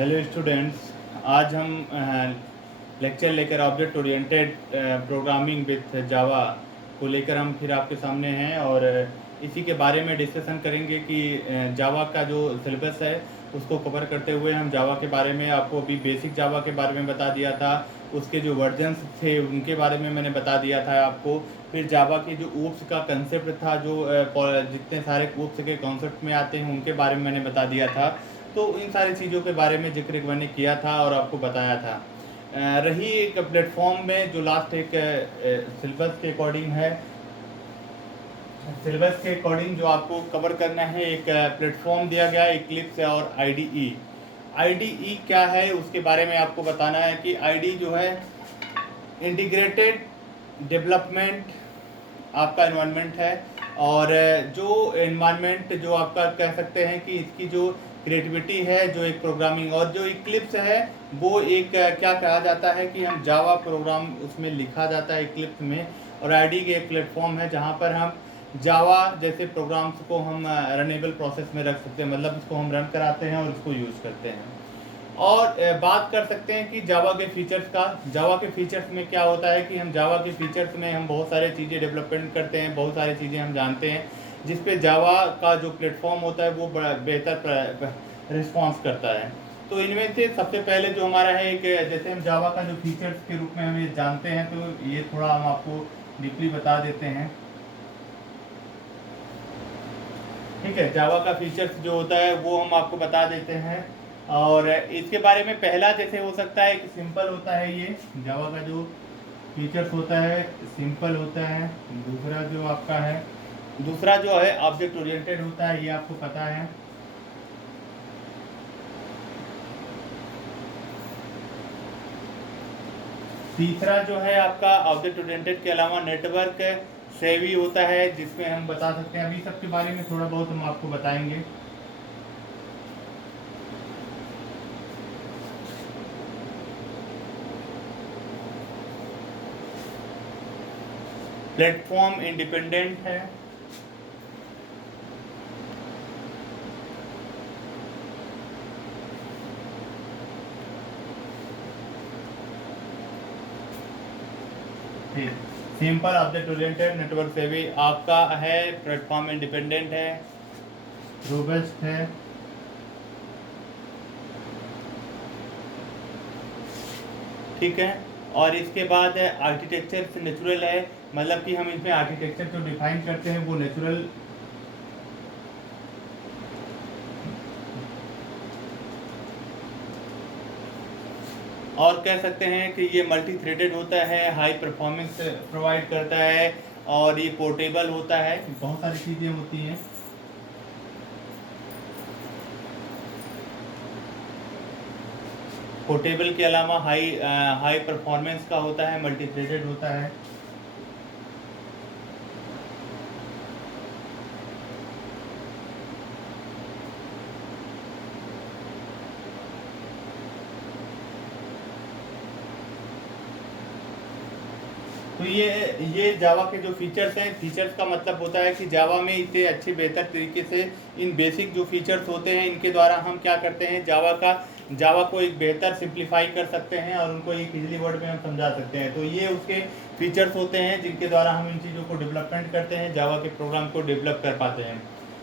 Hello students. आज हम lecture लेकर ऑब्जेक्ट ओरिएंटेड प्रोग्रामिंग विथ जावा को लेकर हम फिर आपके सामने हैं और इसी के बारे में डिस्कशन करेंगे कि जावा का जो सिलेबस है उसको कवर करते हुए हम जावा के बारे में आपको अभी बेसिक जावा के बारे में बता दिया था। उसके जो वर्जन्स थे उनके बारे में मैंने बता दिया था आपको। फिर जावा के जो ऊप्स का कंसेप्ट था, जो जितने सारे ऊप्स के कॉन्सेप्ट में आते हैं उनके बारे में मैंने बता दिया था। तो इन सारी चीज़ों के बारे में जिक्र मैंने किया था और आपको बताया था। रही एक प्लेटफॉर्म में जो लास्ट एक सिलेबस के अकॉर्डिंग है, सिलेबस के अकॉर्डिंग जो आपको कवर करना है, एक प्लेटफॉर्म दिया गया है इक्लिप्स और आईडीई। आईडीई क्या है उसके बारे में आपको बताना है कि आईडी जो है इंटीग्रेटेड डेवलपमेंट आपका इन्वायरमेंट है। और जो इन्वायरमेंट जो आपका कह सकते हैं कि इसकी जो क्रिएटिविटी है, जो एक प्रोग्रामिंग और जो इक्लिप्स है वो एक क्या कहा जाता है कि हम जावा प्रोग्राम उसमें लिखा जाता है इक्लिप्स में। और आईडी के एक प्लेटफॉर्म है जहाँ पर हम जावा जैसे प्रोग्राम्स को हम रनेबल प्रोसेस में रख सकते हैं, मतलब इसको हम रन कराते हैं और इसको यूज़ करते हैं। और बात कर सकते हैं कि जावा के फीचर्स का। जावा के फीचर्स में क्या होता है कि हम जावा के फीचर्स में हम बहुत सारी चीज़ें डेवलपमेंट करते हैं, बहुत सारी चीज़ें हम जानते हैं जिस पे जावा का जो प्लेटफॉर्म होता है वो बड़ा बेहतर रिस्पॉन्स करता है। तो इनमें से सबसे पहले जो हमारा है एक, जैसे हम जावा का जो फीचर्स के रूप में हम ये जानते हैं, तो ये थोड़ा हम आपको डीपली बता देते हैं। ठीक है, जावा का फीचर्स जो होता है वो हम आपको बता देते हैं। और इसके बारे में पहला जैसे हो सकता है कि सिंपल होता है, ये जावा का जो फीचर्स होता है सिंपल होता है। दूसरा जो आपका है, दूसरा जो है ऑब्जेक्ट ओरिएंटेड होता है, ये आपको पता है। तीसरा जो है आपका ऑब्जेक्ट ओरिएंटेड के अलावा नेटवर्क सेवी होता है, जिसमें हम बता सकते हैं, अभी सबके बारे में थोड़ा बहुत हम आपको बताएंगे। प्लेटफॉर्म इंडिपेंडेंट है। सिंपल ऑब्जेक्ट ओरिएंटेड नेटवर्क सेवी आपका है, प्लेटफॉर्म इंडिपेंडेंट है, रोबस्ट है। ठीक है, और इसके बाद आर्किटेक्चर से नेचुरल है, मतलब कि हम इसमें आर्किटेक्चर जो डिफाइन करते हैं वो नेचुरल। और कह सकते हैं कि ये मल्टी थ्रेडेड होता है, हाई परफॉर्मेंस प्रोवाइड करता है और ये पोर्टेबल होता है, बहुत सारी चीज़ें होती हैं। पोर्टेबल के अलावा हाई परफॉर्मेंस का होता है, मल्टी थ्रेडेड होता है। तो ये जावा के जो फीचर्स हैं, फीचर्स का मतलब होता है कि जावा में इतने अच्छे बेहतर तरीके से इन बेसिक जो फीचर्स होते हैं इनके द्वारा हम क्या करते हैं, जावा को एक बेहतर सिंप्लीफाई कर सकते हैं और उनको एक इजीली वर्ड में हम समझा सकते हैं। तो ये उसके फीचर्स होते हैं जिनके द्वारा हम इन चीज़ों को डेवलपमेंट करते हैं, जावा के प्रोग्राम को डेवलप कर पाते हैं।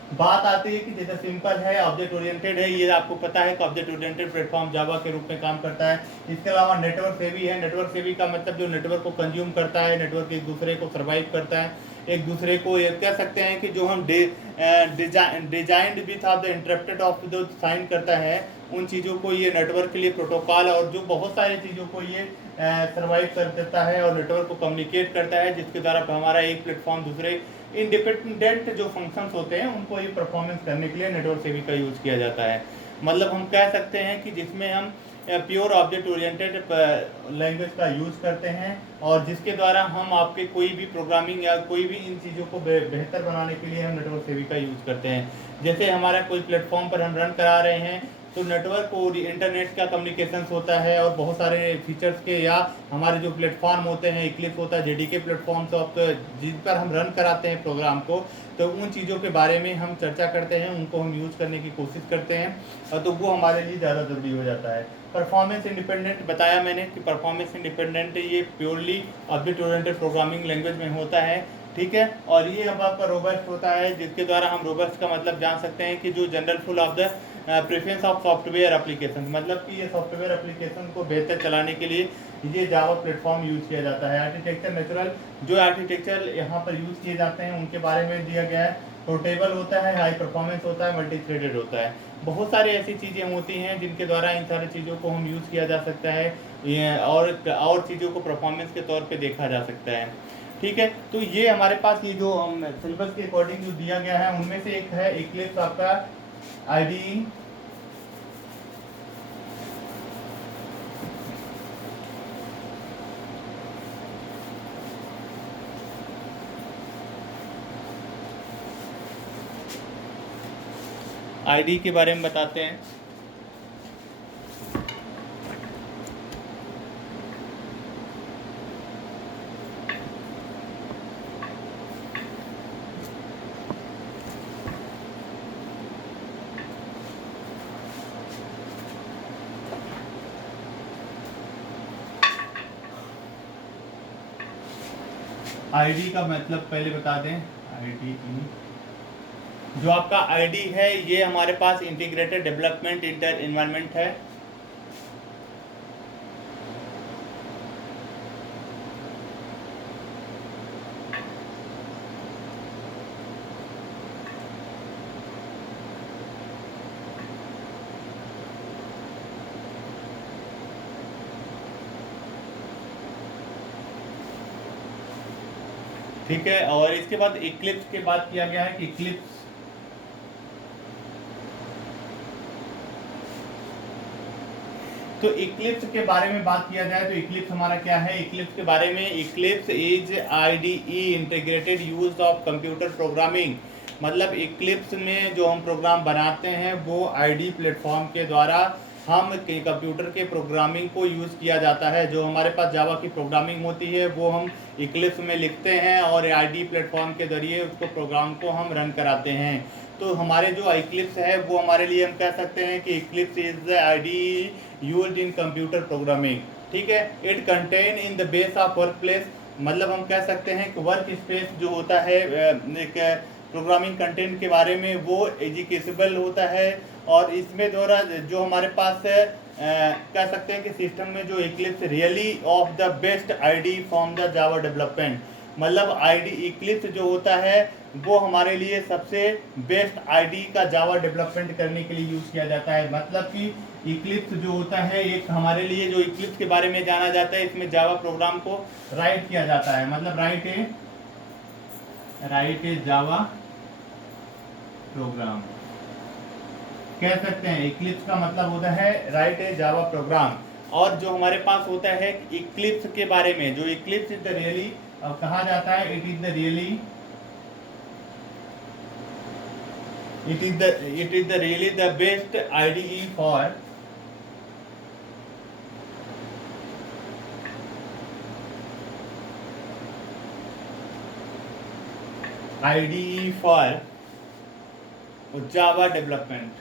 बात आती है कि जैसे सिंपल है, ऑब्जेक्ट ओरिएंटेड है, ये आपको पता है कि ऑब्जेक्ट ओरिएंटेड प्लेटफॉर्म जावा के रूप में काम करता है। इसके अलावा नेटवर्क सेवी है। नेटवर्क सेवी का मतलब जो नेटवर्क को कंज्यूम करता है, नेटवर्क एक दूसरे को सर्वाइव करता है, एक दूसरे को ये कह सकते हैं कि जो हम designed width of the interrupted of जो साइन करता है उन चीज़ों को ये नेटवर्क के लिए प्रोटोकॉल और जो बहुत सारी चीज़ों को ये सर्वाइव कर देता है और नेटवर्क को कम्युनिकेट करता है, जिसके द्वारा हमारा एक प्लेटफॉर्म दूसरे इंडिपेंडेंट जो फंक्शंस होते हैं उनको ये परफॉर्मेंस करने के लिए नेटवर्क सेवी का यूज़ किया जाता है। मतलब हम कह सकते हैं कि जिसमें हम प्योर ऑब्जेक्ट ओरिएंटेड लैंग्वेज का यूज़ करते हैं और जिसके द्वारा हम आपके कोई भी प्रोग्रामिंग या कोई भी इन चीज़ों को बेहतर बनाने के लिए हम नेटवर्क सेवी का यूज़ करते हैं। जैसे हमारा कोई प्लेटफॉर्म पर हम रन करा रहे हैं तो नेटवर्क और इंटरनेट का कम्युनिकेशंस होता है और बहुत सारे फीचर्स के, या हमारे जो प्लेटफॉर्म होते हैं, इक्लिप्स होता है, जेडीके प्लेटफॉर्म जिन पर हम रन कराते हैं प्रोग्राम को, तो उन चीज़ों के बारे में हम चर्चा करते हैं, उनको हम यूज़ करने की कोशिश करते हैं, तो वो हमारे लिए ज़्यादा ज़रूरी हो जाता है। परफॉर्मेंस इंडिपेंडेंट बताया मैंने कि परफॉर्मेंस इंडिपेंडेंट ये purely object oriented programming language में होता है, ठीक है। और ये अब आपका रोबस्ट होता है, जिसके द्वारा हम रोबस्ट का मतलब जान सकते हैं कि जो general full of the preference of software application, मतलब कि ये सॉफ्टवेयर एप्लीकेशन को बेहतर चलाने के लिए ये जावा प्लेटफॉर्म यूज़ किया जाता है। आर्किटेक्चर नेचुरल, जो आर्किटेक्चर यहाँ पर यूज़ किए जाते हैं उनके बारे में दिया गया है। पोर्टेबल होता है, हाई परफॉर्मेंस होता है, मल्टी थ्रेडेड होता है। बहुत सारी ऐसी चीज़ें होती हैं जिनके द्वारा इन सारी चीज़ों को हम यूज़ किया जा सकता है, और चीज़ों को परफॉर्मेंस के तौर पे देखा जा सकता है, ठीक है। तो ये हमारे पास ये जो सिलेबस के अकॉर्डिंग जो दिया गया है उनमें से एक है इक्लिप्स आपका आईडीई। आईडी के बारे में बताते हैं। आईडी का मतलब पहले बता दें। आईडी, जो आपका आईडी है ये हमारे पास इंटीग्रेटेड डेवलपमेंट इंटर एनवायरनमेंट है। ठीक है, और इसके बाद इक्लिप्स की बात किया गया है कि इक्लिप्स तो इक्लिप्स के बारे में बात किया जाए तो इक्लिप्स हमारा क्या है। इक्लिप्स के बारे में, Eclipse is IDE integrated use of computer programming, मतलब इक्लिप्स में जो हम प्रोग्राम बनाते हैं वो आईडी प्लेटफॉर्म के द्वारा हम कंप्यूटर के प्रोग्रामिंग को यूज़ किया जाता है। जो हमारे पास जावा की प्रोग्रामिंग होती है वो हम इक्लिप्स में लिखते हैं और आईडी प्लेटफॉर्म के जरिए उसको प्रोग्राम को हम रन कराते हैं। तो हमारे जो इक्लिप्स है वो हमारे लिए हम कह सकते हैं कि Eclipse is the ID used in computer programming, ठीक है। It contain in the base of work place, मतलब हम कह सकते हैं कि वर्क स्पेस जो होता है एक प्रोग्रामिंग कंटेंट के बारे में वो एजुकेशनल होता है। और इसमें द्वारा जो हमारे पास कह सकते हैं कि सिस्टम में जो Eclipse really of the best ID from the Java development, मतलब आईडी इक्लिप्स जो होता है वो हमारे लिए सबसे बेस्ट आईडी का जावा डेवलपमेंट करने के लिए यूज़ किया जाता है। मतलब कि इक्लिप्स जो होता है एक हमारे लिए, जो इक्लिप्स के बारे में जाना जाता है, इसमें जावा प्रोग्राम को राइट किया जाता है, मतलब राइट ए जावा प्रोग्राम कह सकते हैं। इक्लिप्स का मतलब होता है राइट ए जावा प्रोग्राम। और जो हमारे पास होता है इक्लिप्स के बारे में, जो इक्लिप्स इज द रियली कहा जाता है, it is the really the best IDE for Java development.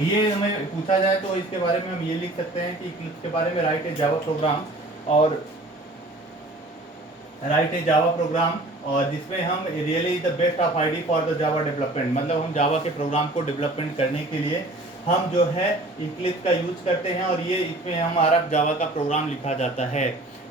ये हमें पूछा जाए तो इसके बारे में हम ये लिख सकते हैं कि इक्लिप्स के बारे में राइट ए जावा प्रोग्राम, और राइट ए जावा प्रोग्राम, और जिसमें हम really the best of ID for the Java development, मतलब हम जावा के प्रोग्राम को डेवलपमेंट करने के लिए हम जो है इक्लिप्स का यूज करते हैं, और ये इसमें हमारा जावा का प्रोग्राम लिखा जाता है।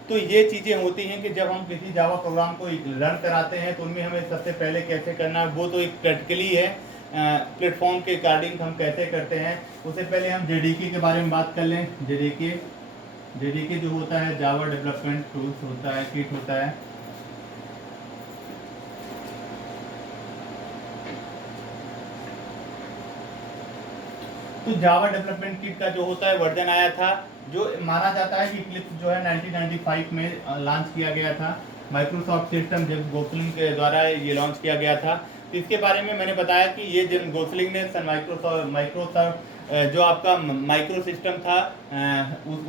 तो ये चीज़ें होती हैं कि जब हम किसी जावा प्रोग्राम को रन कराते हैं तो उनमें हमें सबसे पहले कैसे करना है वो तो एक प्रैक्टिकली है, प्लेटफॉर्म के अकॉर्डिंग हम कैसे करते हैं। उससे पहले हम जेडीके के बारे में बात कर लें। जेडीके जो होता है जावा डेवलपमेंट टूल्स होता है, किट होता है। तो जावा डेवलपमेंट किट का जो होता है वर्जन आया था, जो माना जाता है कि इक्लिप्स जो है 1995 में लॉन्च किया गया था। माइक्रोसॉफ्ट सिस्टम जेम्स गोसलिंग के द्वारा ये लॉन्च किया गया था। तो इसके बारे में मैंने बताया कि ये जेम्स गोसलिंग ने सन माइक्रोसॉफ्ट जो आपका माइक्रो सिस्टम था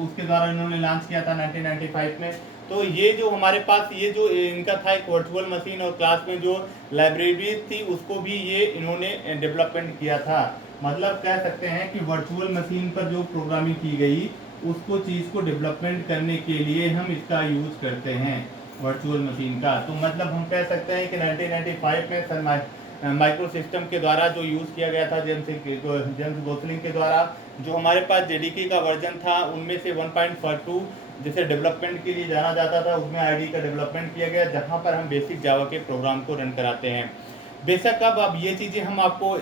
उसके द्वारा इन्होंने लॉन्च किया था 1995 में। तो ये जो हमारे पास ये जो इनका था एक वर्चुअल मशीन, और क्लास में जो लाइब्रेरी थी उसको भी ये इन्होंने डेवलपमेंट किया था। मतलब कह सकते हैं कि वर्चुअल मशीन पर जो प्रोग्रामिंग की गई उसको चीज़ को डेवलपमेंट करने के लिए हम इसका यूज़ करते हैं, वर्चुअल मशीन का। तो मतलब हम कह सकते हैं कि 1995 में सन माइक्रो सिस्टम के द्वारा जो यूज़ किया गया था जेम्स गोसलिंग के द्वारा, जो हमारे पास जेडीके का वर्जन था उनमें से 1.42 जिसे डेवलपमेंट के लिए जाना जाता था, उसमें आईडी का डेवलपमेंट किया गया, जहाँ पर हम बेसिक जावा के प्रोग्राम को रन कराते हैं। बेशक अब ये चीज़ें हम आपको,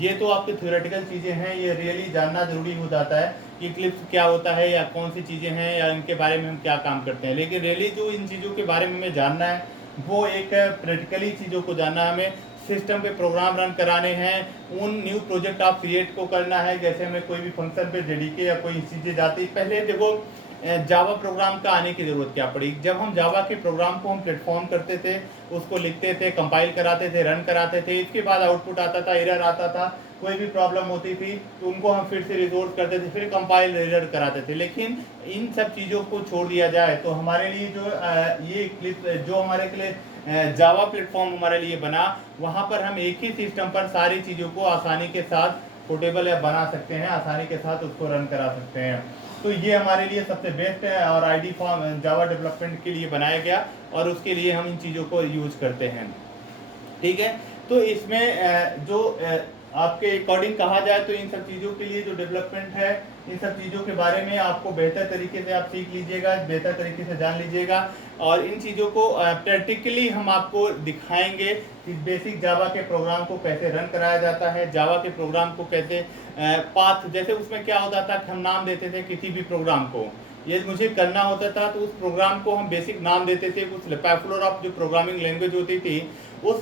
ये तो आपकी थ्योरेटिकल चीज़ें हैं, ये रियली जानना ज़रूरी हो जाता है कि इक्लिप्स क्या होता है या कौन सी चीज़ें हैं या इनके बारे में हम क्या काम करते हैं। लेकिन रियली जो इन चीज़ों के बारे में हमें जानना है वो एक प्रैक्टिकली चीज़ों को जानना है, हमें सिस्टम पे प्रोग्राम रन कराने हैं, उन न्यू प्रोजेक्ट आप क्रिएट को करना है। जैसे हमें कोई भी फंक्शन पे जेडीके या कोई चीज़ें जाती, पहले देखो जावा प्रोग्राम का आने की ज़रूरत क्या पड़ी। जब हम जावा के प्रोग्राम को हम प्लेटफॉर्म करते थे, उसको लिखते थे, कंपाइल कराते थे, रन कराते थे, इसके बाद आउटपुट आता था, एरर आता था, कोई भी प्रॉब्लम होती थी तो उनको हम फिर से रिजोल्व करते थे, फिर कंपाइल एरर कराते थे। लेकिन इन सब चीज़ों को छोड़ दिया जाए तो हमारे लिए जो ये क्लिप जो हमारे के लिए जावा प्लेटफॉर्म हमारे लिए बना, वहाँ पर हम एक ही सिस्टम पर सारी चीज़ों को आसानी के साथ पोर्टेबल या बना सकते हैं, आसानी के साथ उसको रन करा सकते हैं। तो ये हमारे लिए सबसे बेस्ट है और आईडी फॉर्म जावा डेवलपमेंट के लिए बनाया गया और उसके लिए हम इन चीज़ों को यूज करते हैं। ठीक है, तो इसमें जो आपके अकॉर्डिंग कहा जाए तो इन सब चीज़ों के लिए जो डेवलपमेंट है, इन सब चीज़ों के बारे में आपको बेहतर तरीके से आप सीख लीजिएगा, बेहतर तरीके से जान लीजिएगा, और इन चीज़ों को प्रैक्टिकली हम आपको दिखाएंगे कि बेसिक जावा के प्रोग्राम को कैसे रन कराया जाता है, जावा के प्रोग्राम को कैसे पाथ, जैसे उसमें क्या होता था, हम नाम देते थे किसी भी प्रोग्राम को, ये मुझे करना होता था तो उस प्रोग्राम को हम बेसिक नाम देते थे, उस पैफ्लोर ऑफ जो प्रोग्रामिंग लैंग्वेज होती थी उस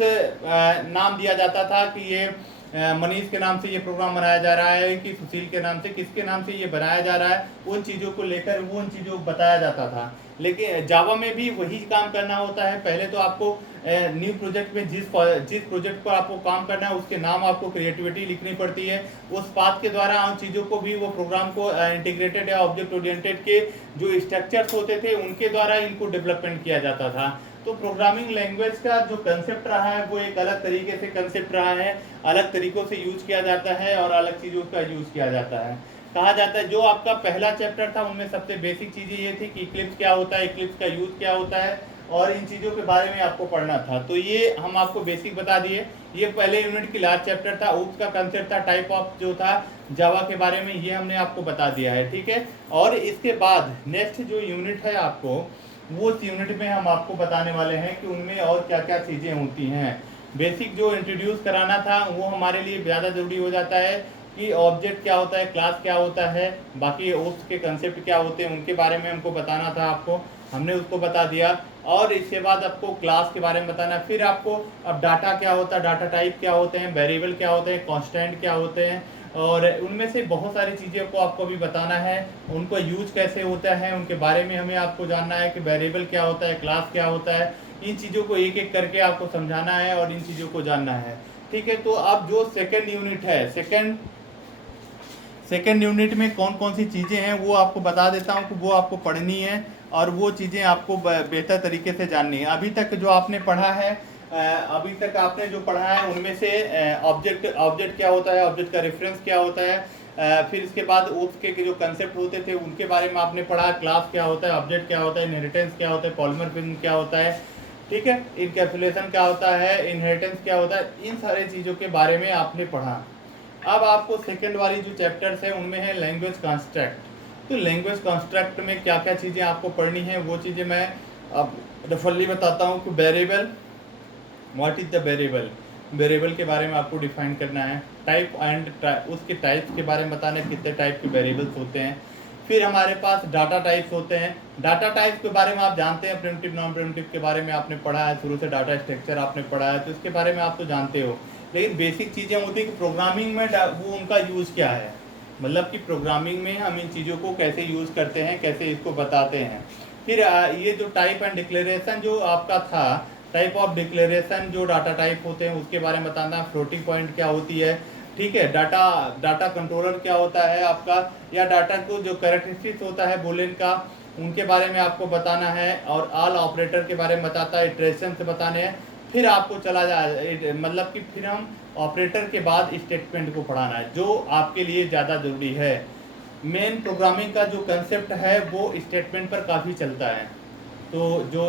नाम दिया जाता था कि ये मनीष के नाम से ये प्रोग्राम बनाया जा रहा है, कि सुशील के नाम से, किसके नाम से ये बनाया जा रहा है, उन चीज़ों को लेकर वो उन चीज़ों को बताया जाता था। लेकिन जावा में भी वही काम करना होता है। पहले तो आपको न्यू प्रोजेक्ट में जिस प्रोजेक्ट पर आपको काम करना है उसके नाम आपको क्रिएटिविटी लिखनी पड़ती है, उस पाथ के द्वारा उन चीज़ों को भी वो प्रोग्राम को इंटीग्रेटेड या ऑब्जेक्ट ओरिएंटेड के जो स्ट्रक्चर्स होते थे उनके द्वारा इनको डेवलपमेंट किया जाता था। तो प्रोग्रामिंग लैंग्वेज का जो कंसेप्ट रहा है वो एक अलग तरीके से कंसेप्ट रहा है, अलग तरीक़ों से यूज किया जाता है और अलग चीज़ों का यूज़ किया जाता है। कहा जाता है जो आपका पहला चैप्टर था उनमें सबसे बेसिक चीज़ें ये थी कि इक्लिप्स क्या होता है, इक्लिप्स का यूज़ क्या होता है और इन चीज़ों के बारे में आपको पढ़ना था। तो ये हम आपको बेसिक बता दिए। ये पहले यूनिट की लास्ट चैप्टर था, ऊप्स का कंसेप्ट था, टाइप ऑफ जो था जावा के बारे में, ये हमने आपको बता दिया है। ठीक है, और इसके बाद नेक्स्ट जो यूनिट है आपको, वो उस यूनिट में हम आपको बताने वाले हैं कि उनमें और क्या क्या चीज़ें होती हैं। बेसिक जो इंट्रोड्यूस कराना था वो हमारे लिए ज़्यादा ज़रूरी हो जाता है कि ऑब्जेक्ट क्या होता है, क्लास क्या होता है, बाकी ओप्स के कंसेप्ट क्या होते हैं उनके बारे में हमको बताना था आपको, हमने उसको बता दिया। और इसके बाद आपको क्लास के बारे में बताना, फिर आपको अब डाटा क्या होता है, डाटा टाइप क्या होते हैं, वेरिएबल क्या होते हैं, कांस्टेंट क्या होते हैं, और उनमें से बहुत सारी चीज़ें को आपको भी बताना है, उनको यूज कैसे होता है उनके बारे में हमें आपको जानना है कि वेरिएबल क्या होता है, क्लास क्या होता है, इन चीज़ों को एक एक करके आपको समझाना है और इन चीज़ों को जानना है। ठीक है, तो अब जो सेकेंड यूनिट है, सेकेंड यूनिट में कौन कौन सी चीज़ें हैं वो आपको बता देता हूँ कि वो आपको पढ़नी है और वो चीज़ें आपको बेहतर तरीके से जाननी है। अभी तक जो आपने पढ़ा है, अभी तक आपने जो पढ़ा है उनमें से ऑब्जेक्ट क्या होता है, ऑब्जेक्ट का रेफरेंस क्या होता है, फिर इसके बाद ओप्स के जो कंसेप्ट होते थे उनके बारे में आपने पढ़ा, क्लास क्या होता है, ऑब्जेक्ट क्या होता है, इनहेरिटेंस क्या होता है, पॉलीमॉर्फिज्म क्या होता है, ठीक है, इनकैप्सुलेशन क्या होता है, इनहेरिटेंस क्या होता है, इन सारे चीज़ों के बारे में आपने पढ़ा। अब आपको सेकेंड वाली जो चैप्टर्स है उनमें है लैंग्वेज कंस्ट्रक्ट। तो लैंग्वेज कंस्ट्रक्ट में क्या क्या चीज़ें आपको पढ़नी है वो चीज़ें मैं अब रफली बताता हूँ कि variable, what is the variable, variable के बारे में आपको डिफाइन करना है, टाइप एंड उसके टाइप्स के बारे में बताना है कितने टाइप के वेरिएबल्स होते हैं। फिर हमारे पास डाटा टाइप्स होते हैं, डाटा टाइप्स के बारे में आप जानते हैं, प्रिमिटिव नॉन प्रिमिटिव के बारे में आपने पढ़ा है, शुरू से डाटा स्ट्रक्चर आपने पढ़ा है तो इसके बारे में आप तो जानते हो। लेकिन बेसिक चीज़ें होती है कि प्रोग्रामिंग में वो उनका यूज़ क्या है, मतलब कि प्रोग्रामिंग में हम इन चीज़ों को कैसे यूज़ करते हैं, कैसे इसको बताते हैं। फिर ये जो टाइप एंड डिक्लेरेशन जो आपका था, टाइप ऑफ डिक्लेरेशन जो डाटा टाइप होते हैं उसके बारे में बताना, फ्लोटिंग पॉइंट क्या होती है, ठीक है, डाटा कंट्रोलर क्या होता है आपका, या डाटा को जो कैरेक्टरिस्टिक्स होता है बुलियन का उनके बारे में आपको बताना है, और ऑल ऑपरेटर के बारे में बताता है, इटरेशन से बताने हैं। फिर आपको चला जाए मतलब कि फिर हम ऑपरेटर के बाद स्टेटमेंट को पढ़ाना है, जो आपके लिए ज़्यादा ज़रूरी है। मेन प्रोग्रामिंग का जो कंसेप्ट है वो स्टेटमेंट पर काफ़ी चलता है। तो जो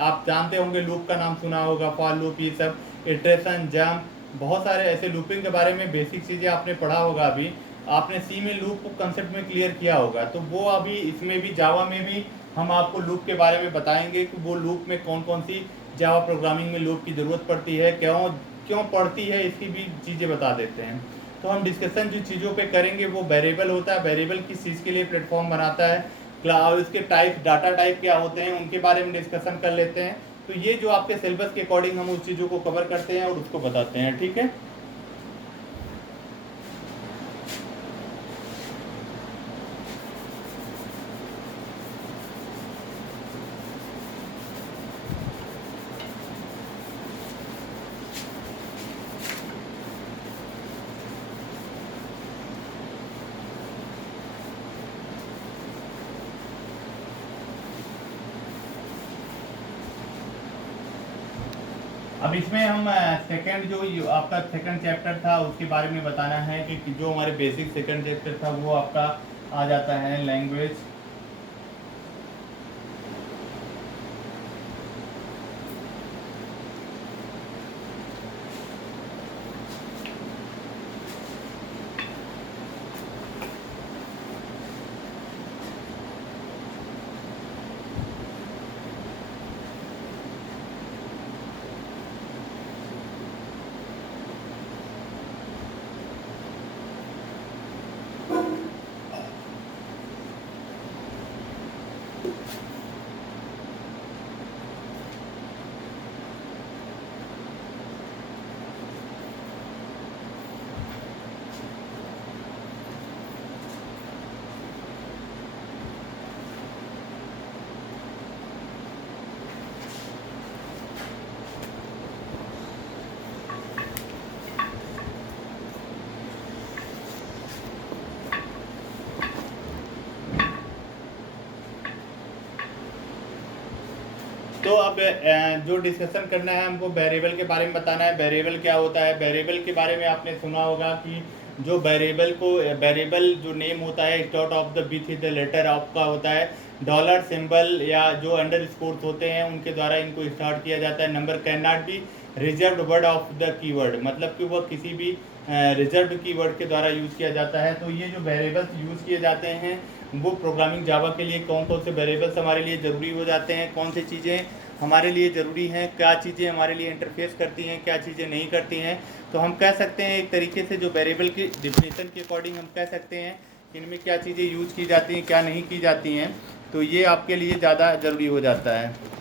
आप जानते होंगे, लूप का नाम सुना होगा, फॉर लूप, ये सब, इटरेशन, जंप, बहुत सारे ऐसे लूपिंग के बारे में बेसिक चीज़ें आपने पढ़ा होगा। अभी आपने सी में लूप को कंसेप्ट में क्लियर किया होगा, तो वो अभी इसमें भी, जावा में भी हम आपको लूप के बारे में बताएंगे कि वो लूप में कौन कौन सी जावा प्रोग्रामिंग में लूप की ज़रूरत पड़ती है, क्यों क्यों पड़ती है, इसकी भी चीज़ें बता देते हैं। तो हम डिस्कशन जिन चीज़ों पे करेंगे वो वेरिएबल होता है, वेरिएबल किस चीज़ के लिए प्लेटफॉर्म बनाता है, क्लाउड, इसके टाइप, डाटा टाइप क्या होते हैं, उनके बारे में डिस्कशन कर लेते हैं। तो ये जो आपके सिलेबस के अकॉर्डिंग हम उस चीज़ों को कवर करते हैं और उसको बताते हैं, ठीक है। अब इसमें हम सेकंड जो आपका सेकंड चैप्टर था उसके बारे में बताना है कि जो हमारे बेसिक सेकंड चैप्टर था वो आपका आ जाता है लैंग्वेज। तो अब जो डिस्कशन करना है हमको वेरिएबल के बारे में बताना है। वेरिएबल क्या होता है, वेरिएबल के बारे में आपने सुना होगा कि जो वेरिएबल जो नेम होता है, start of the with the letter of का होता है, डॉलर सिंबल या जो अंडर स्कोर्स होते हैं उनके द्वारा इनको स्टार्ट किया जाता है। Number can not B reserved word of the keyword, मतलब कि वह किसी भी रिजर्व्ड कीवर्ड के द्वारा यूज़ किया जाता है। तो ये जो वेरिएबल्स यूज़ किए जाते हैं वो प्रोग्रामिंग जावा के लिए कौन कौन से वेरिएबल्स हमारे लिए ज़रूरी हो जाते हैं, कौन सी चीज़ें हमारे लिए ज़रूरी हैं, क्या चीज़ें हमारे लिए इंटरफेस करती हैं, क्या चीज़ें नहीं करती हैं। तो हम कह सकते हैं एक तरीके से जो वेरिएबल की डिफिनीशन के अकॉर्डिंग हम कह सकते हैं कि इनमें क्या चीज़ें यूज़ की जाती हैं, क्या नहीं की जाती हैं। तो ये आपके लिए ज़्यादा ज़रूरी हो जाता है।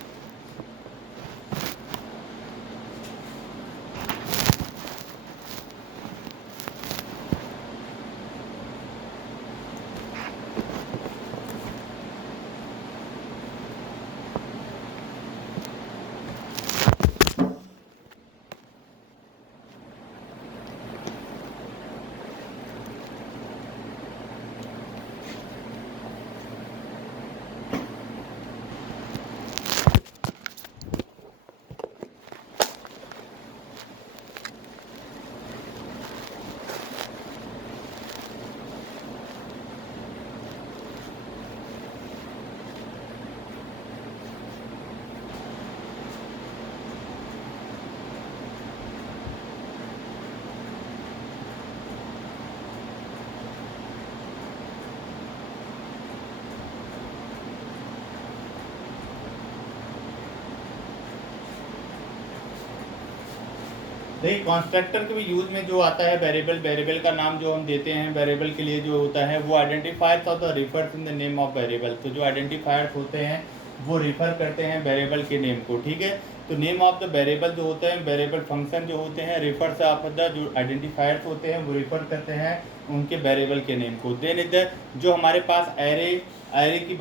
देखिए, कॉन्स्ट्रक्टर के भी यूज़ में जो आता है वेरिएबल का नाम जो हम देते हैं वेरिएबल के लिए जो होता है वो identifiers of the refers in the name of variable. तो जो आइडेंटिफायर्स होते हैं वो रिफ़र करते हैं वेरिएबल के नेम को, ठीक है। तो नेम ऑफ द वेरिएबल जो होते हैं, वेरिएबल फंक्शन जो होते हैं, रेफर्स ऑफ द जो आइडेंटिफायर्स होते हैं वो रेफर करते हैं उनके वेरिएबल के नेम को। देन इधर जो हमारे पास एरे की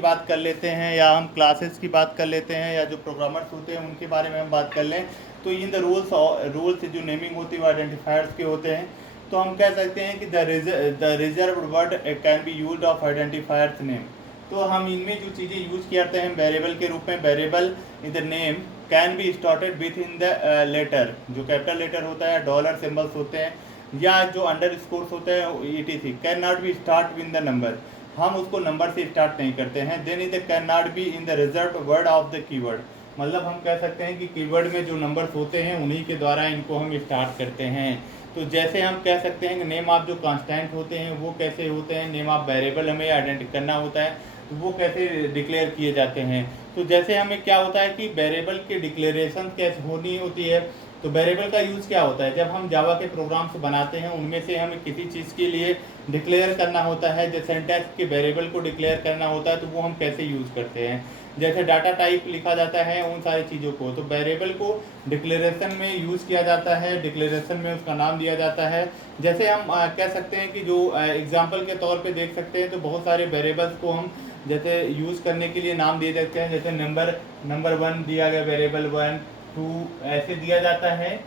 बात कर लेते हैं, या हम क्लासेस की बात कर लेते हैं, या जो प्रोग्रामर्स होते हैं उनके बारे में हम बात कर लें, तो इन द रूल्स जो नेमिंग होती है वो आइडेंटिफायर्स के होते हैं। तो हम कह सकते हैं कि the reserved word can be used of identifiers name. तो हम इनमें जो चीज़ें यूज करते हैं वेरिएबल के रूप में, variable in the name can be started with in the letter, जो कैपिटल लेटर होता है, डॉलर सिंबल्स होते हैं, या जो अंडर स्कोर्स होते हैं etc, can not be start with the number, हम उसको नंबर से स्टार्ट नहीं करते हैं। Then is can not be in the reserved word of the keyword, मतलब हम कह सकते हैं कि कीवर्ड में जो नंबर्स होते हैं उन्हीं के द्वारा इनको हम स्टार्ट करते हैं। तो जैसे हम कह सकते हैं कि नेम ऑफ जो कांस्टेंट होते हैं वो कैसे होते हैं, नेम ऑफ वेरिएबल हमें आइडेंटिफाई करना होता है तो वो कैसे डिक्लेयर किए जाते हैं। तो जैसे हमें क्या होता है कि वेरिएबल की डिक्लेरेशन कैसे होनी होती है, तो वेरिएबल का यूज़ क्या होता है, जब हम जावा के प्रोग्राम्स बनाते हैं उनमें से हमें किसी चीज़ के लिए डिक्लेयर करना होता है, जैसे सिंटैक्स के वेरिएबल को डिक्लेयर करना होता है, तो वो हम कैसे यूज़ करते हैं। जैसे डाटा टाइप लिखा जाता है उन सारी चीज़ों को, तो वेरिएबल को डिक्लेरेशन में यूज़ किया जाता है, डिक्लेरेशन में उसका नाम दिया जाता है। जैसे हम कह सकते हैं कि जो एग्जाम्पल के तौर पे देख सकते हैं, तो बहुत सारे वेरिएबल्स को हम जैसे यूज़ करने के लिए नाम दे देते हैं, जैसे नंबर 1 दिया गया, वेरिएबल 1 2 ऐसे दिया जाता है।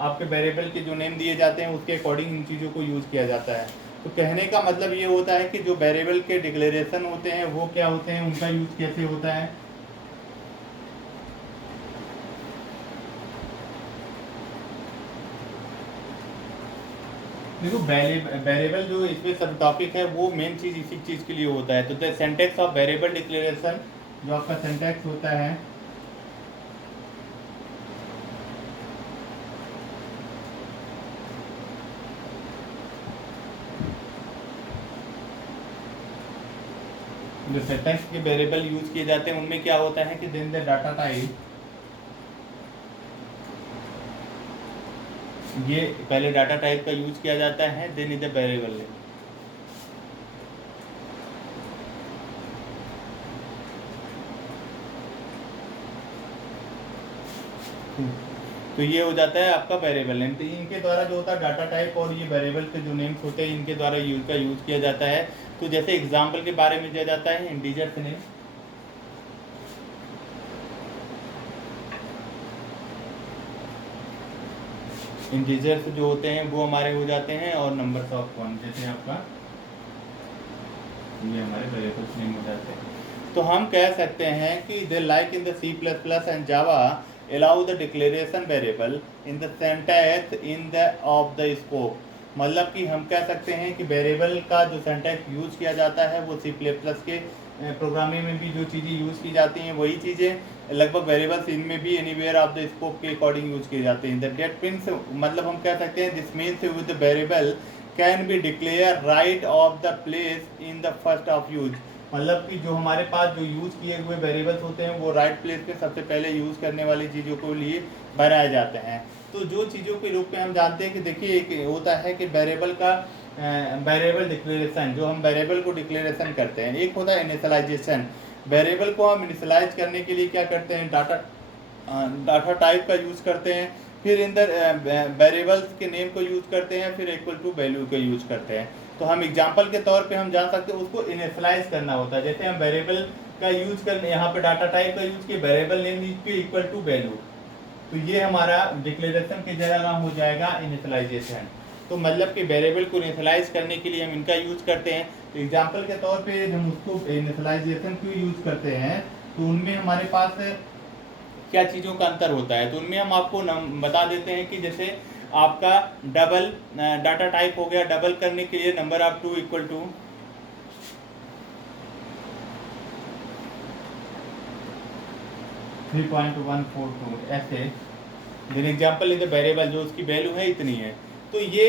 आपके वेरिएबल के जो नेम दिए जाते हैं उसके अकॉर्डिंग इन चीज़ों को यूज़ किया जाता है। तो कहने का मतलब ये होता है कि जो वेरिएबल के डिक्लेरेशन होते हैं वो क्या होते हैं, उनका यूज़ कैसे होता है। देखो वेरिएबल जो इसमें सब टॉपिक है वो मेन चीज़ इसी चीज़ के लिए होता है। तो the syntax of variable declaration, जो आपका सिंटैक्स होता है जो सिंटैक्स के वेरिएबल यूज किए जाते हैं उनमें क्या होता है कि देन द डाटा टाइप, ये पहले डाटा टाइप का यूज किया जाता है, then is the variable name. तो ये हो जाता है आपका वेरिएबल नेम। तो इनके द्वारा जो होता है डाटा टाइप और ये वेरिएबल के जो नेम्स होते हैं इनके द्वारा यूज किया जाता है। तो जैसे एग्जाम्पल के बारे में दिया जाता है इंटीजर्स नेम, इंटीजर्स जो होते हैं वो हमारे हो जाते हैं, और नंबर्स ऑफ 1 जैसे आपका ये हमारे वेरिएबल्स नेम हो जाते हैं। तो हम कह सकते हैं कि they like in the C++ and Java allow the declaration variable in the syntax in the of the scope, मतलब कि हम कह सकते हैं कि वेरिएबल का जो सिंटैक्स यूज किया जाता है वो C++ के प्रोग्रामिंग में भी जो चीज़ें यूज़ की जाती हैं वही चीज़ें लगभग वेरिएबल्स इनमें भी एनीवेयर ऑफ द स्कोप के अकॉर्डिंग यूज की जाती हैं। द डेट मीन्स, मतलब हम कह सकते हैं this means with the variable can be declare right of the place in the first of use, मतलब कि जो हमारे पास जो यूज़ किए हुए वेरिएबल्स होते हैं वो राइट प्लेस पे सबसे पहले यूज़ करने वाली चीज़ों के लिए बनाए जाते हैं। तो जो चीज़ों के रूप में हम जानते हैं कि देखिए एक होता है कि वेरिएबल का वेरिएबल डिक्लेरेशन, जो हम वेरिएबल को डिक्लेरेशन करते हैं, एक होता है इनिशियलाइजेशन। वेरिएबल को हम इनिशियलाइज करने के लिए क्या करते हैं, डाटा टाइप का यूज़ करते हैं, फिर इंदर वेरिएबल्स के नेम को यूज़ करते हैं, फिर इक्वल टू वैल्यू का यूज़ करते हैं। तो हम एग्जांपल के तौर पे हम जान सकते हैं उसको इनिशियलाइज करना होता है। जैसे हम वेरिएबल का यूज करने, यहाँ पे डाटा टाइप का यूज किया, वेरिएबल नेम यूज किया इक्वल टू वैल्यू, तो ये हमारा डिक्लेरेशन की जगह हो जाएगा इनिशियलाइजेशन। तो मतलब कि वेरिएबल को इनिशियलाइज करने के लिए हम इनका यूज करते हैं। तो एग्जाम्पल के तौर पर हम उसको इनिशियलाइजेशन क्यों यूज करते हैं, तो उनमें हमारे पास क्या चीज़ों का अंतर होता है। तो उनमें हम आपको बता देते हैं कि जैसे आपका डबल डाटा टाइप हो गया, डबल करने के लिए नंबर ऑफ 2 इक्वल टू 3.142 ऐसे। Then example in the variable, जो उसकी वैल्यू है इतनी है। तो ये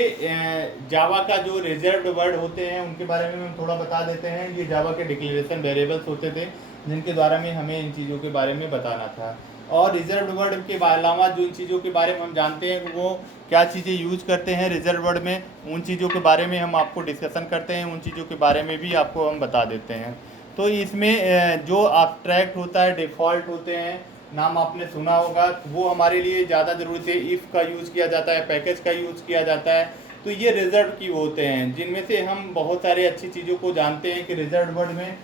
जावा का जो रिजर्व्ड वर्ड होते हैं उनके बारे में हम थोड़ा बता देते हैं। ये जावा के डिक्लेरेशन वेरिएबल्स होते थे जिनके द्वारा में हमें इन चीज़ों के बारे में बताना था। और रिजर्व्ड वर्ड के अलावा जो इन चीज़ों के बारे में हम जानते हैं वो क्या चीज़ें यूज करते हैं रिजर्व वर्ड में, उन चीज़ों के बारे में हम आपको डिस्कशन करते हैं, उन चीज़ों के बारे में भी आपको हम बता देते हैं। तो इसमें जो एब्स्ट्रैक्ट होता है, डिफ़ॉल्ट होते हैं, नाम आपने सुना होगा, वो हमारे लिए ज़्यादा ज़रूरी है। इफ़ का यूज़ किया जाता है, पैकेज का यूज़ किया जाता है। तो ये रिजर्व की होते हैं, जिनमें से हम बहुत सारे अच्छी चीज़ों को जानते हैं कि रिजर्व वर्ड में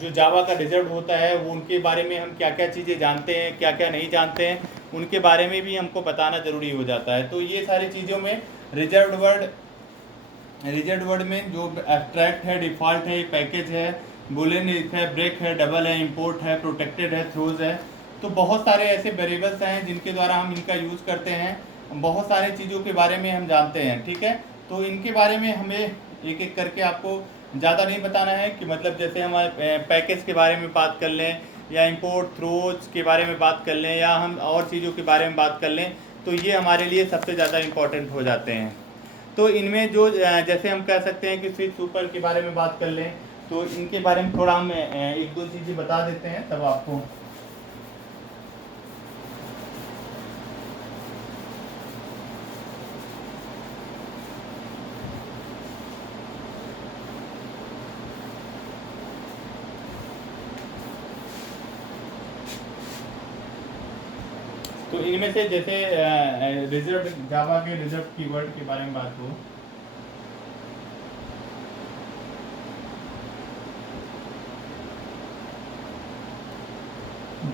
जो जावा का रिजल्ट होता है वो उनके बारे में हम क्या क्या चीज़ें जानते हैं, क्या क्या नहीं जानते हैं, उनके बारे में भी हमको बताना ज़रूरी हो जाता है। तो ये सारी चीज़ों में रिजल्ट वर्ड में जो एब्स्ट्रैक्ट है, डिफ़ॉल्ट है, पैकेज है, बुलियन है, ब्रेक है, डबल है, इंपोर्ट है, प्रोटेक्टेड है, थ्रोज है। तो बहुत सारे ऐसे वेरिएबल्स हैं जिनके द्वारा हम इनका यूज़ करते हैं, बहुत सारी चीज़ों के बारे में हम जानते हैं, ठीक है। तो इनके बारे में हमें एक एक करके आपको ज़्यादा नहीं बताना है कि मतलब जैसे हमारे पैकेज के बारे में बात कर लें, या इंपोर्ट थ्रोज के बारे में बात कर लें, या हम और चीज़ों के बारे में बात कर लें, तो ये हमारे लिए सबसे ज़्यादा इम्पोर्टेंट हो जाते हैं। तो इनमें जो जैसे हम कह सकते हैं कि स्विच सुपर के बारे में बात कर लें, तो इनके बारे में थोड़ा हम एक दो चीज़ें बता देते हैं तब आपको। तो इनमें से जैसे रिजर्व जावा के रिजर्व कीवर्ड के बारे में बात हो,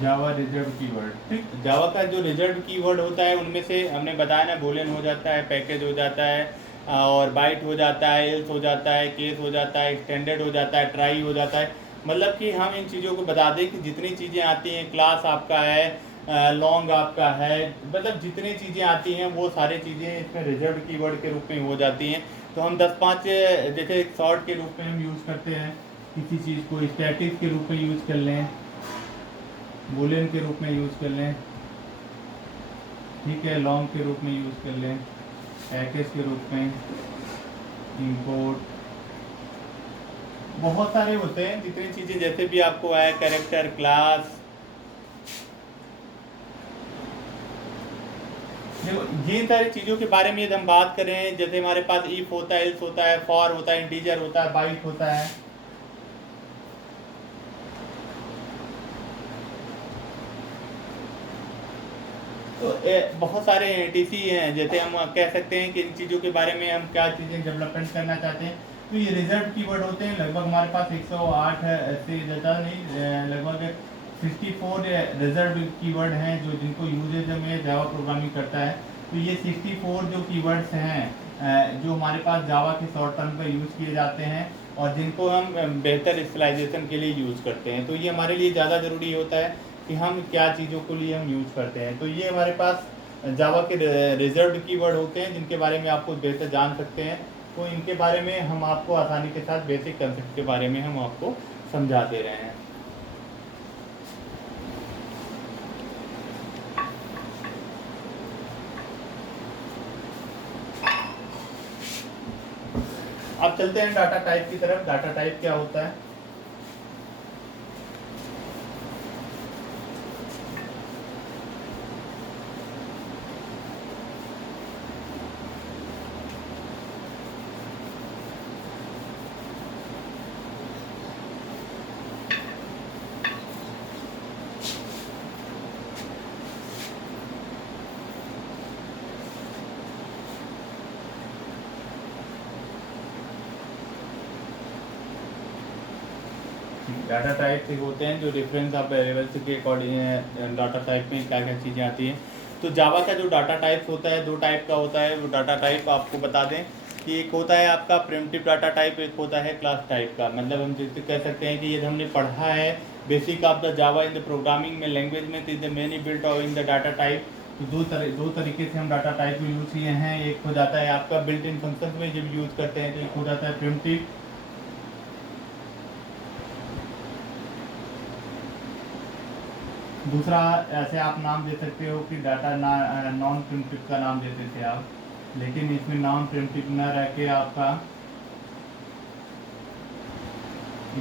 जावा रिजर्व कीवर्ड, ठीक। जावा का जो रिजर्व कीवर्ड होता है उनमें से हमने बताया ना, बूलियन हो जाता है, पैकेज हो जाता है, और बाइट हो जाता है, एल्स हो जाता है, केस हो जाता है, एक्सटेंडेड हो जाता है, ट्राई हो जाता है। मतलब कि हम इन चीज़ों को बता दें कि जितनी चीज़ें आती हैं, क्लास आपका है, लॉन्ग आपका है, मतलब जितनी चीज़ें आती हैं वो सारी चीज़ें इसमें रिजर्व कीवर्ड के रूप में हो जाती हैं। तो हम 10-5 जैसे एक शॉर्ट के रूप में हम यूज़ करते हैं किसी चीज़ को, स्टैटिक के रूप में यूज़ कर लें, बूलियन के रूप में यूज़ कर लें, ठीक है, लॉन्ग के रूप में यूज़ कर लें, पैकेज के रूप में, इंपोर्ट, बहुत सारे होते हैं जितनी चीज़ें जैसे भी आपको आए, कैरेक्टर, क्लास। देखो ये सारी चीज़ों के बारे में यदि हम बात करें, जैसे हमारे पास इफ होता है, एल्स होता है, फॉर होता है, इंटीजर होता है, बाइट होता है, तो बहुत सारे टीसी हैं। जैसे हम कह सकते हैं कि इन चीज़ों के बारे में हम क्या चीज़ें डेवलपमेंट करना चाहते हैं। तो ये रिजर्व कीवर्ड होते हैं, लगभग हमारे पास 108 से ज़्यादा नहीं, लगभग 64 रिजर्व कीवर्ड हैं जो जिनको यूजेज में जावा प्रोग्रामिंग करता है। तो ये 64 जो कीवर्ड्स हैं जो हमारे पास जावा के शॉर्ट टर्म पर यूज़ किए जाते हैं और जिनको हम बेहतर स्पेशलाइजेशन के लिए यूज़ करते हैं। तो ये हमारे लिए ज़्यादा ज़रूरी होता है कि हम क्या चीज़ों के लिए हम यूज़ करते हैं। तो ये हमारे पास जावा के रिजर्व्ड कीवर्ड होते हैं जिनके बारे में आपको बेहतर जान सकते हैं। तो इनके बारे में हम आपको आसानी के साथ बेसिक कंसेप्ट के बारे में हम आपको समझा दे रहे हैं। अब चलते हैं डाटा टाइप की तरफ। डाटा टाइप क्या होता है? डाटा टाइप से होते हैं जो डिफरेंस ऑफ वेरिएबल्स के अकॉर्डिंग डाटा टाइप में क्या क्या चीज़ें आती हैं। तो जावा का जो डाटा टाइप होता है, दो टाइप का होता है। वो डाटा टाइप आपको बता दें कि एक होता है आपका प्रिमिटिव डाटा टाइप, एक होता है क्लास टाइप का। मतलब हम जैसे कह सकते हैं कि ये हमने पढ़ा है basic of the Java in the programming में लैंग्वेज में, is the many built of in the data type. तो दो तरीके से हम डाटा टाइप को यूज़ किए हैं। एक हो जाता है आपका बिल्ट इन फंक्शन में जब यूज़ करते हैं, तो एक हो जाता है प्रिमिटिव। दूसरा ऐसे आप नाम दे सकते हो कि डाटा नॉन प्रिमिटिव का नाम देते थे आप, लेकिन इसमें नॉन प्रिमिटिव न रह के आपका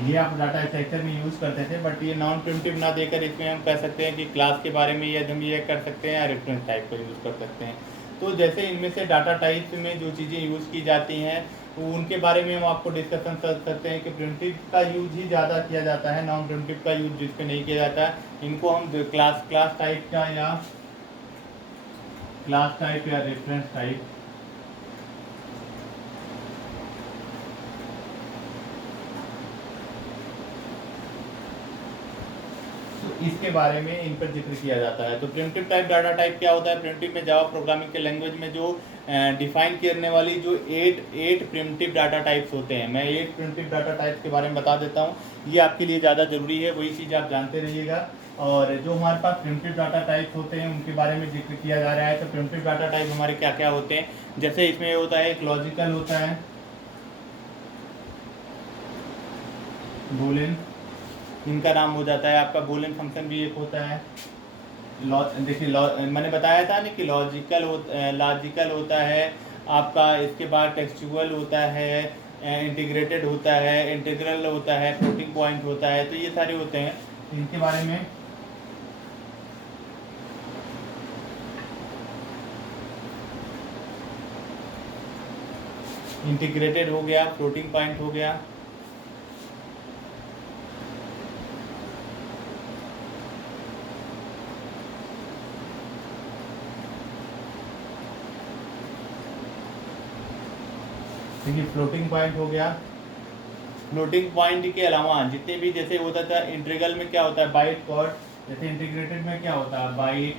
ये आप डाटा स्ट्रक्चर में यूज़ करते थे, बट ये नॉन प्रिमिटिव ना देकर इसमें हम कह सकते हैं कि क्लास के बारे में यदि हम ये कर सकते हैं या रेफरेंस टाइप का यूज़ कर सकते हैं। तो जैसे इनमें से डाटा टाइप में जो चीज़ें यूज़ की जाती हैं, तो उनके बारे में हम आपको डिस्कशन कर सकते हैं कि प्रिमिटिव का यूज ही ज़्यादा किया जाता है, नॉन प्रिमिटिव का यूज जिस पे नहीं किया जाता है इनको हम क्लास टाइप का या क्लास टाइप या रेफरेंस टाइप इसके बारे में इन पर जिक्र किया जाता है। तो प्रिमिटिव टाइप डाटा टाइप क्या होता है? प्रिमिटिव में जावा प्रोग्रामिंग के लैंग्वेज में जो डिफाइन करने वाली जो एट प्रिमिटिव डाटा टाइप्स होते हैं, मैं 8 प्रिमिटिव डाटा टाइप्स के बारे में बता देता हूँ, ये आपके लिए ज़्यादा ज़रूरी है, वही चीज़ आप जानते रहिएगा। और जो हमारे पास प्रिमिटिव डाटा टाइप्स होते हैं उनके बारे में जिक्र किया जा रहा है। तो प्रिमिटिव डाटा टाइप हमारे क्या क्या होते हैं, जैसे इसमें होता है एक लॉजिकल होता है, बूलियन, इनका नाम हो जाता है आपका बूलियन फंक्शन भी एक होता है। देखिए मैंने बताया था ना कि लॉजिकल होता है आपका, इसके बाद टेक्सचुअल होता है, इंटीग्रेटेड होता है, इंटीग्रल होता है, फ्लोटिंग पॉइंट होता है, तो ये सारे होते हैं। इनके बारे में इंटीग्रेटेड हो गया, फ्लोटिंग पॉइंट हो गया, देखिए फ्लोटिंग पॉइंट हो गया। फ्लोटिंग पॉइंट के अलावा जितने भी, जैसे होता था इंटीग्रल में क्या होता है बाइट कॉर्ड, जैसे इंटीग्रेटेड में क्या होता है बाइट,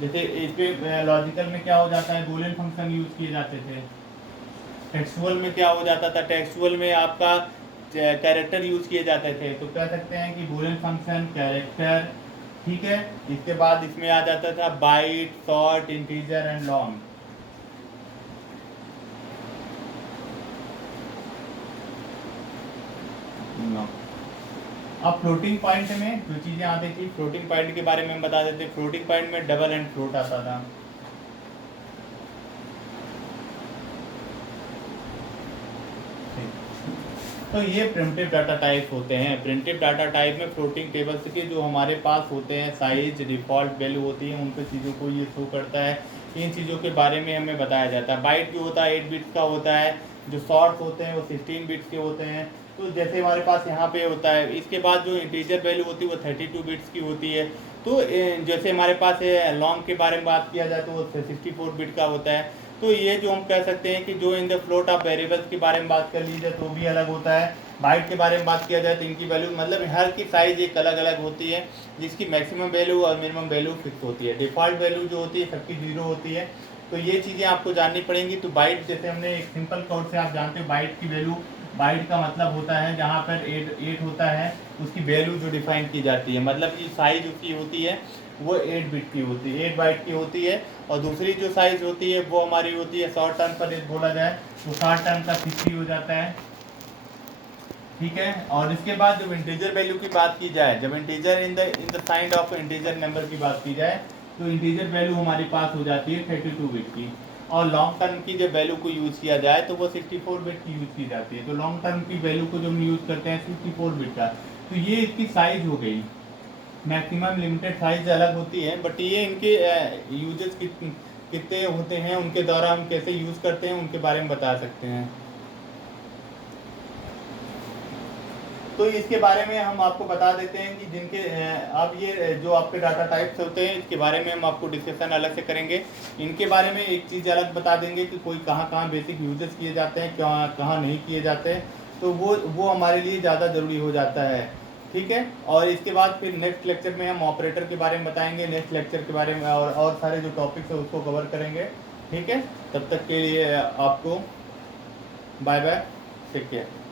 जैसे इसमें लॉजिकल में क्या हो जाता है बूलियन फंक्शन यूज किए जाते थे। टेक्सचुअल में क्या हो जाता था, टेक्सचुअल में आपका कैरेक्टर यूज किए जाते थे, तो कह सकते हैं कि बूलियन फंक्शन कैरेक्टर, ठीक है। इसके बाद इसमें आ जाता था byte, short, integer and long. अब फ्लोटिंग पॉइंट में जो चीज़ें आती थी, फ्लोटिंग पॉइंट के बारे में हम बता देते। फ्लोटिंग पॉइंट में डबल एंड फ्लोट आता था। तो ये प्रिमिटिव डाटा टाइप होते हैं। प्रिमिटिव डाटा टाइप में फ्लोटिंग टेबल्स के जो हमारे पास होते हैं साइज, डिफ़ॉल्ट वैल्यू होती है, उन पर चीज़ों को ये शो करता है। इन चीज़ों के बारे में हमें बताया जाता है। बाइट जो होता है 8 बिट्स का होता है, जो शॉर्ट्स होते हैं वो 16 बिट्स के होते हैं। तो जैसे हमारे पास यहाँ पे होता है, इसके बाद जो इंटीजर वैल्यू होती है वो 32 बिट्स की होती है। तो जैसे हमारे पास लॉन्ग के बारे में बात किया जाए तो वो 64 बिट का होता है। तो ये जो हम कह सकते हैं कि जो in the float of variables के बारे में बात कर लीजिए तो भी अलग होता है। बाइट के बारे में बात किया जाए तो इनकी वैल्यू मतलब हर की साइज़ एक अलग अलग होती है, जिसकी मैक्सिमम वैल्यू और मिनिमम वैल्यू फिक्स होती है। डिफ़ॉल्ट वैल्यू जो होती है सबकी 0 होती है। तो ये चीज़ें आपको जाननी पड़ेंगी। तो बाइट जैसे हमने एक सिंपल कोड से आप जानते हो बाइट की वैल्यू, बाइट का मतलब होता है जहाँ पर 8 होता है उसकी वैल्यू जो डिफाइन की जाती है, मतलब कि साइज उसकी होती है वो 8 बिट की होती है, 8 बाइट की होती है। और दूसरी जो साइज होती है वो हमारी होती है शॉर्ट टर्म पर बोला जाए तो शॉर्ट टर्म का 60 हो जाता है, ठीक है। और इसके बाद जब इंटीजर वैल्यू की बात की जाए, जब integer in the signed of integer number की बात की जाए तो इंटीजर वैल्यू हमारे पास हो जाती है 32 बिट की। और लॉन्ग टर्म की जब वैल्यू को यूज़ किया जाए तो वो 64 बिट की यूज़ की जाती है। तो लॉन्ग टर्म की वैल्यू को जो हम यूज़ करते हैं 64 बिट का, तो ये इसकी साइज हो गई। मैक्सिमम लिमिटेड साइज अलग होती है, बट ये इनके यूजेस कितने होते हैं, उनके द्वारा हम कैसे यूज़ करते हैं उनके बारे में बता सकते हैं। तो इसके बारे में हम आपको बता देते हैं कि जिनके अब ये जो आपके डाटा टाइप्स होते हैं इसके बारे में हम आपको डिस्कशन अलग से करेंगे। इनके बारे में एक चीज़ अलग बता देंगे कि कोई कहाँ कहाँ बेसिक यूजेस किए जाते हैं, कहाँ नहीं किए जाते हैं, तो वो हमारे लिए ज़्यादा ज़रूरी हो जाता है, ठीक है। और इसके बाद फिर नेक्स्ट लेक्चर में हम ऑपरेटर के बारे में बताएंगे, नेक्स्ट लेक्चर के बारे में और सारे जो टॉपिक्स है उसको कवर करेंगे, ठीक है। तब तक के लिए आपको बाय बाय, टेक केयर।